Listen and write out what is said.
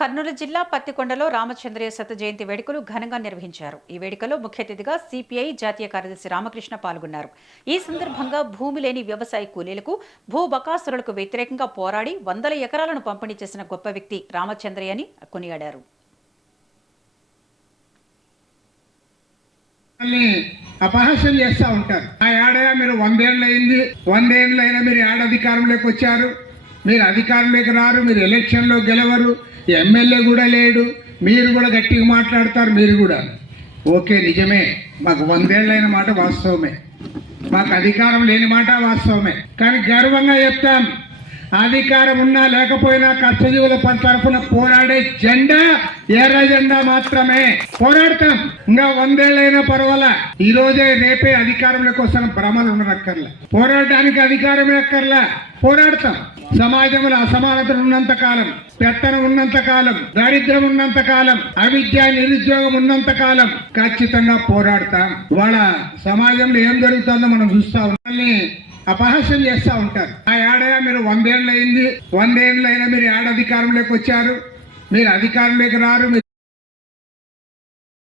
కర్నూలు జిల్లా పత్తికొండలో రామచంద్రయ్య శత జయంతి వేడుకలు ఘనంగా నిర్వహించారు. ఈ వేడుకలో ముఖ్య అతిథిగా సిపిఐ జాతీయ కార్యదర్శి రామకృష్ణ పాల్గొన్నారు. ఈ సందర్భంగా భూమి లేని వ్యవసాయ కూలీలకు, భూ బకాసురులకు వ్యతిరేకంగా పోరాడి వందల ఎకరాలను పంపిణీ చేసిన గొప్ప వ్యక్తి రామచంద్రయ్య అని కొనియాడారు. అపహాస్యం చేస్తూ ఉంటారు. ఆ ఏడగా మీరు 100 ఏళ్ళు అయింది, 100 ఏళ్ళు అయినా మీరు ఏడ అధికారంలోకి వచ్చారు, మీరు అధికారంలోకి రారు, మీరు ఎలక్షన్లో గెలవరు, ఎమ్మెల్యే కూడా లేడు, మీరు కూడా గట్టిగా మాట్లాడతారు. మీరు కూడా ఓకే, నిజమే, మాకు 100 ఏళ్ళు అయిన మాట వాస్తవమే, మాకు అధికారం లేని మాట వాస్తవమే. కానీ గర్వంగా చెప్తాం, అధికారం ఉన్నా లేకపోయినా కష్టజీవుల తరఫున పోరాడే జెండా ఎర్ర జెండా మాత్రమే. పోరాడతాం, ఇంకా 100 ఏళ్ళైనా పర్వాలా. ఈ రోజే రేపే అధికారంలోకి వస్తున్న భ్రమలు ఉండనక్కర్లా, పోరాడడానికి అధికారమే అక్కర్లా, పోరాడతాం. సమాజంలో అసమానతలు ఉన్నంత కాలం, పెత్తనం ఉన్నంత కాలం, దారిద్ర్యం ఉన్నంత కాలం, అవిద్య నిరుద్యోగం ఉన్నంత కాలం ఖచ్చితంగా పోరాడతాం. వాళ్ళ సమాజంలో ఏం జరుగుతుందో మనం చూస్తా ఉన్నాం. అపహాస్యం చేస్తూ ఉంటారు. ఆ ఏడగా మీరు 100 ఏళ్ళు అయింది, 100 ఏళ్ళు అయినా మీరు ఏడ అధికారంలోకి వచ్చారు, మీరు అధికారంలోకి రారు.